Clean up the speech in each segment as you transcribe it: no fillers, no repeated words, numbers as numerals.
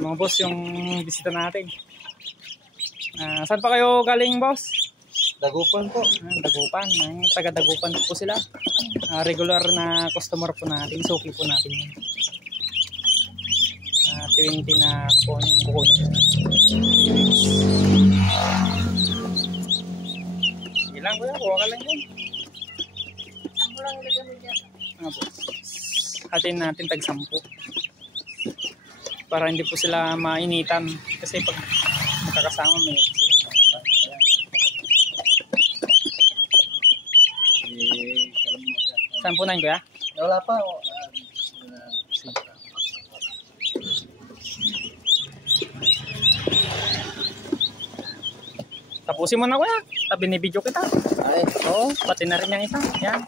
Mga boss, yung bisita natin. Saan pa kayo galing, boss? Dagupan po. Dagupan. Taga Dagupan po sila. Regular na customer po natin. Suki po natin yun. 20 na ano po yung kukunin. Sige lang kuya, kuha ka lang yun. Sampo lang ilagay mo dyan. Po. Atin natin tag-10. Para hindi po sila mainitan. Kasi pag magkakasama may sila. Saan po na yun kuya? Wala pa. Tapusin mo na kuya. Binibidyo kita. Ay. Oo, pati na rin yung isa. Yan.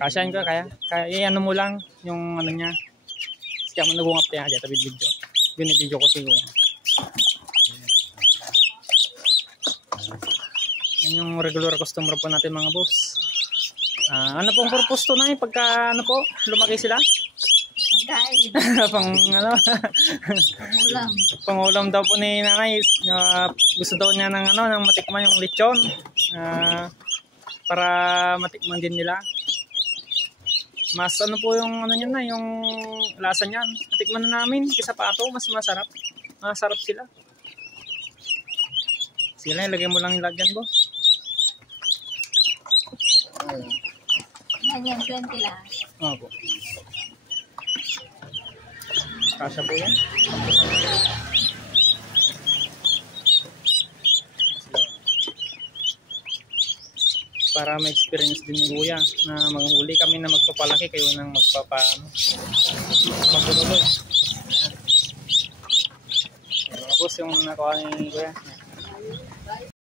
Kasyain ko kaya. Kaya ano mo lang yung ano niya. Kaya mo nagungap tayo dyan. Tabi video. Binibidyo ko siya. Yan yung regular customer po natin mga boss. Ano pong purpose to na pagka ano po lumaki sila? Kain. Pang ano? Pangulam. Pangulam daw po ni nanay. Gusto daw niya ng ano, ng matikman yung lechon. Para matikman din nila. Mas ano po yung ano niyan na, yung lasa niyan. Matikman na namin kaysa pato, mas masarap. Masarap sila. Sige lang, ilagay mo lang yung lagyan, boss. Yan, 20 lang. Oo po. Kasya po yan. Para may experience din ni Kuya na manghuli kami na magpapalaki kayo nang magpapulog. Mga boss yung nakuha ni Kuya.